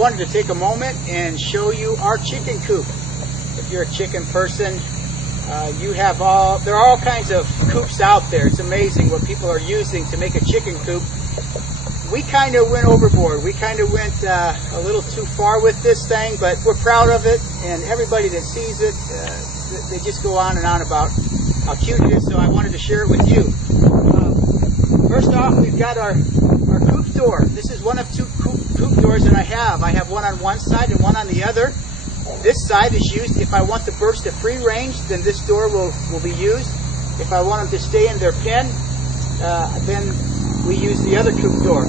wanted to take a moment and show you our chicken coop. If you're a chicken person, there are all kinds of coops out there. It's amazing what people are using to make a chicken coop. We kind of went overboard. We kind of went a little too far with this thing, but we're proud of it, and everybody that sees it, they just go on and on about how cute it is, so I wanted to share it with you. First off, we've got our coop door. This is one of two coop doors that I have. I have one on one side and one on the other. This side is used if I want the birds to free range, then this door will be used. If I want them to stay in their pen, then we use the other coop door.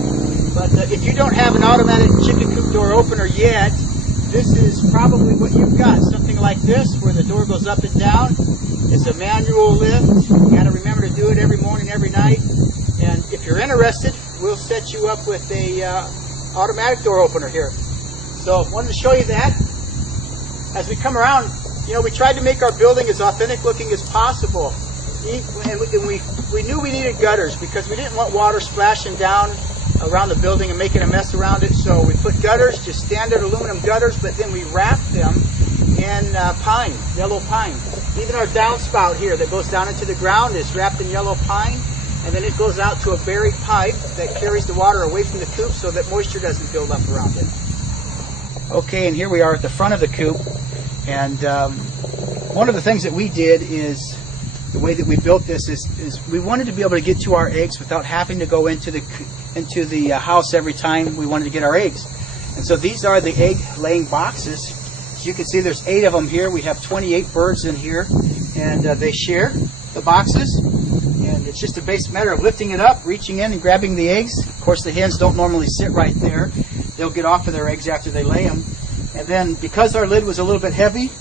But if you don't have an automatic chicken coop door opener yet, this is probably what you've got. Something like this, where the door goes up and down. It's a manual lift. You got to remember to do it every morning, every night. And if you're interested, we'll set you up with a automatic door opener here. So I wanted to show you that. As we come around, we tried to make our building as authentic looking as possible. And we knew we needed gutters because we didn't want water splashing down around the building and making a mess around it. So we put gutters, just standard aluminum gutters, but then we wrapped them in pine, yellow pine. Even our downspout here that goes down into the ground is wrapped in yellow pine, and then it goes out to a buried pipe that carries the water away from the coop so that moisture doesn't build up around it. Okay, and here we are at the front of the coop, and one of the things that we did is, the way that we built this is we wanted to be able to get to our eggs without having to go into the house every time we wanted to get our eggs. And so these are the egg laying boxes. As you can see, there's 8 of them here. We have 28 birds in here, and they share the boxes. And it's just a basic matter of lifting it up, reaching in and grabbing the eggs. Of course, the hens don't normally sit right there. They'll get off of their eggs after they lay them. And then, because our lid was a little bit heavy,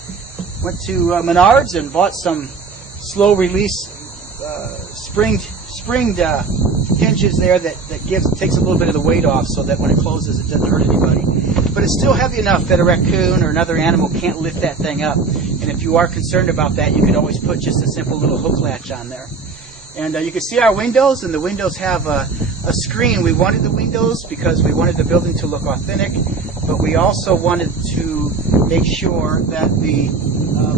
went to Menards and bought some slow release springed hinges there that takes a little bit of the weight off, so that when it closes it doesn't hurt anybody. But it's still heavy enough that a raccoon or another animal can't lift that thing up. And if you are concerned about that, you can always put just a simple little hook latch on there. And you can see our windows, and the windows have a screen. We wanted the windows because we wanted the building to look authentic, but we also wanted to make sure that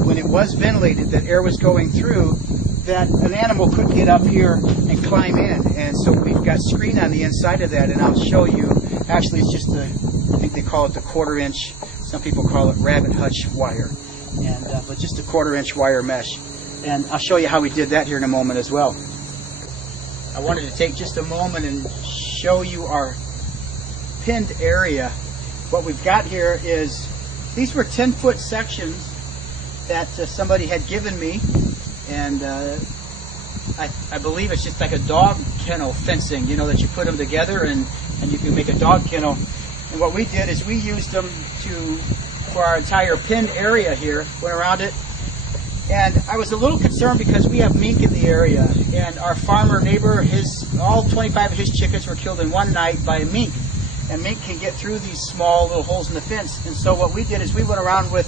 when it was ventilated, that air was going through, that an animal could get up here and climb in. And so we've got screen on the inside of that, and I'll show you. Actually, it's just I think they call it the 1/4 inch. Some people call it rabbit hutch wire, but just a 1/4 inch wire mesh. And I'll show you how we did that here in a moment as well. I wanted to take just a moment and show you our pinned area. What we've got here is, these were 10-foot sections that somebody had given me, and I believe it's just like a dog kennel fencing, that you put them together and you can make a dog kennel. And what we did is we used them for our entire pinned area here, went around it. And I was a little concerned because we have mink in the area, and our farmer neighbor, all 25 of his chickens were killed in one night by a mink. And mink can get through these small little holes in the fence. And so what we did is we went around with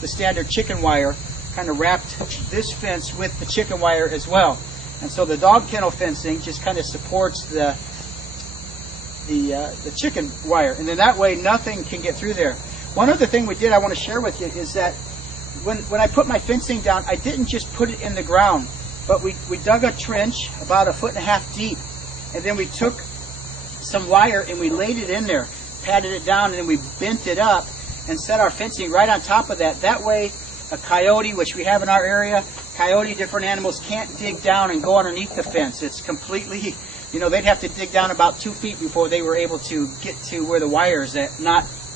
the standard chicken wire, kind of wrapped this fence with the chicken wire as well. And so the dog kennel fencing just kind of supports the chicken wire. And then that way nothing can get through there. One other thing we did I want to share with you is that when I put my fencing down, I didn't just put it in the ground, but we dug a trench about 1.5 feet deep, and then we took some wire and we laid it in there, patted it down, and then we bent it up and set our fencing right on top of that. That way a coyote, which we have in our area, different animals can't dig down and go underneath the fence. It's completely, they'd have to dig down about 2 feet before they were able to get to where the wire is at,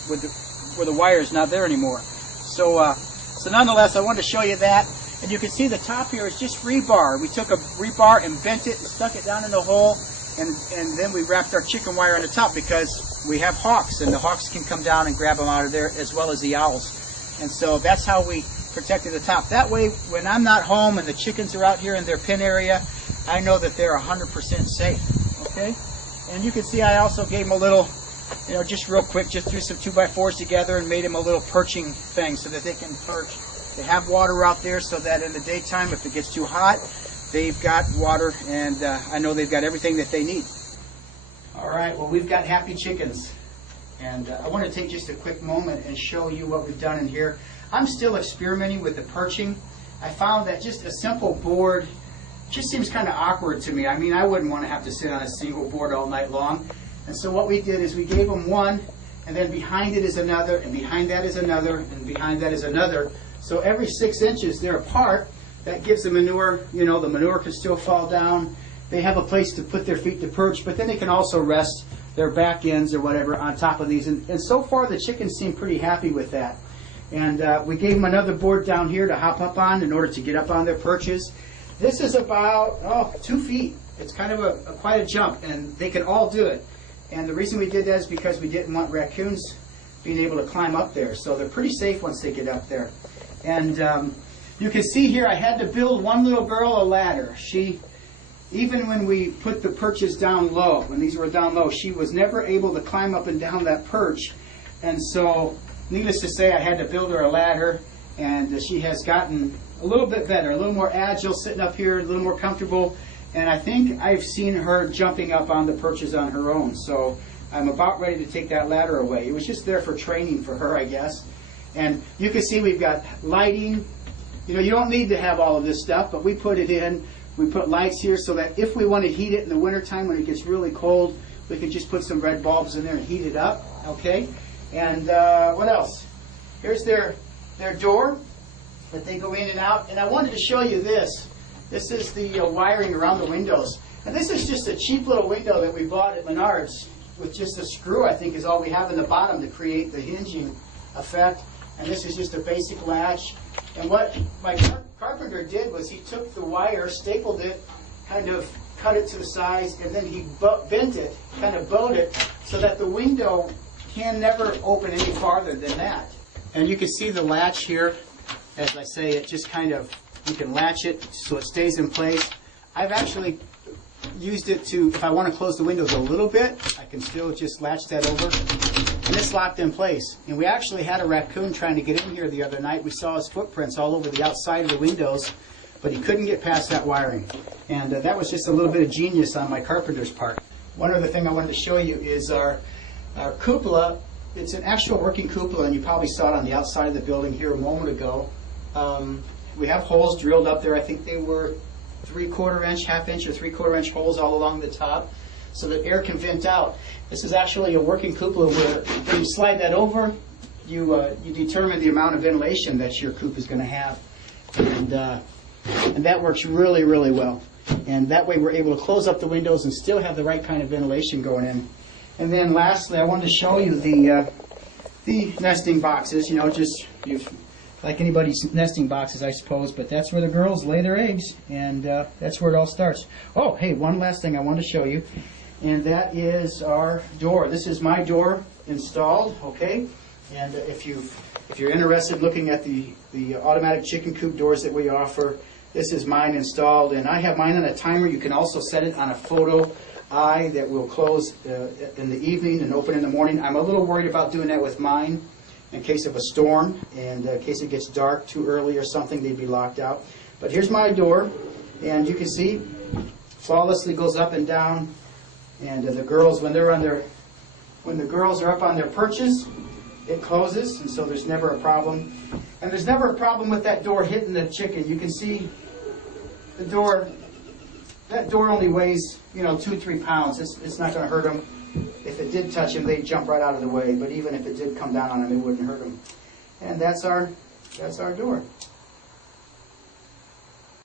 where the wire is not there anymore. So nonetheless, I wanted to show you that. And you can see the top here is just rebar. We took a rebar and bent it and stuck it down in the hole, and then we wrapped our chicken wire on the top because we have hawks, and the hawks can come down and grab them out of there, as well as the owls. And so that's how we protected the top. That way, when I'm not home and the chickens are out here in their pen area, I know that they're 100% safe. Okay? And you can see I also gave them a little, just real quick, just threw some 2x4s together and made them a little perching thing so that they can perch. They have water out there so that in the daytime, if it gets too hot, they've got water, and I know they've got everything that they need. All right, well, we've got happy chickens. And I want to take just a quick moment and show you what we've done in here. I'm still experimenting with the perching. I found that just a simple board just seems kind of awkward to me. I mean, I wouldn't want to have to sit on a single board all night long. And so what we did is we gave them one, and then behind it is another, and behind that is another, and behind that is another. So every 6 inches they're apart. That gives the manure, you know, the manure can still fall down. They have a place to put their feet to perch, but then they can also rest their back ends or whatever on top of these. And so far the chickens seem pretty happy with that. And we gave them another board down here to hop up on in order to get up on their perches. This is about 2 feet. It's kind of quite a jump, and they can all do it. And the reason we did that is because we didn't want raccoons being able to climb up there. So they're pretty safe once they get up there. And you can see here I had to build one little girl a ladder. Even when we put the perches down low, when these were down low, she was never able to climb up and down that perch. And so, needless to say, I had to build her a ladder, and she has gotten a little bit better, a little more agile sitting up here, a little more comfortable. And I think I've seen her jumping up on the perches on her own. So I'm about ready to take that ladder away. It was just there for training for her, I guess. And you can see we've got lighting. You know, you don't need to have all of this stuff, but we put it in. We put lights here so that if we want to heat it in the wintertime when it gets really cold, we can just put some red bulbs in there and heat it up, okay? And what else? Here's their door that they go in and out. And I wanted to show you this. This is the wiring around the windows. And this is just a cheap little window that we bought at Menards with just a screw, I think, is all we have in the bottom to create the hinging effect. And this is just a basic latch. And what my carpenter did was he took the wire, stapled it, kind of cut it to the size, and then he bent it, kind of bowed it, so that the window can never open any farther than that. And you can see the latch here. As I say, it just kind of, you can latch it so it stays in place. I've actually used it to, if I want to close the windows a little bit, I can still just latch that over. And it's locked in place. And we actually had a raccoon trying to get in here the other night. We saw his footprints all over the outside of the windows, but he couldn't get past that wiring. And that was just a little bit of genius on my carpenter's part. One other thing I wanted to show you is our cupola. It's an actual working cupola, and you probably saw it on the outside of the building here a moment ago. We have holes drilled up there. I think they were 3/4 inch, half inch, or 3/4 inch holes all along the top, so that air can vent out. This is actually a working cupola where when you slide that over, you determine the amount of ventilation that your coop is going to have. And that works really, really well. And that way we're able to close up the windows and still have the right kind of ventilation going in. And then lastly, I wanted to show you the nesting boxes. You know, just like anybody's nesting boxes, I suppose, but that's where the girls lay their eggs, and that's where it all starts. Oh, hey, one last thing I want to show you, and that is our door. This is my door installed, okay? And if you're interested in looking at the automatic chicken coop doors that we offer, this is mine installed, and I have mine on a timer. You can also set it on a photo eye that will close in the evening and open in the morning. I'm a little worried about doing that with mine in case of a storm, and in case it gets dark too early or something, they'd be locked out. But here's my door, and you can see flawlessly goes up and down. And the girls, when the girls are up on their perches, it closes, and so there's never a problem. And there's never a problem with that door hitting the chicken. You can see the door. That door only weighs, 2-3 pounds. It's not going to hurt them. If it did touch them, they'd jump right out of the way. But even if it did come down on them, it wouldn't hurt them. And that's our door.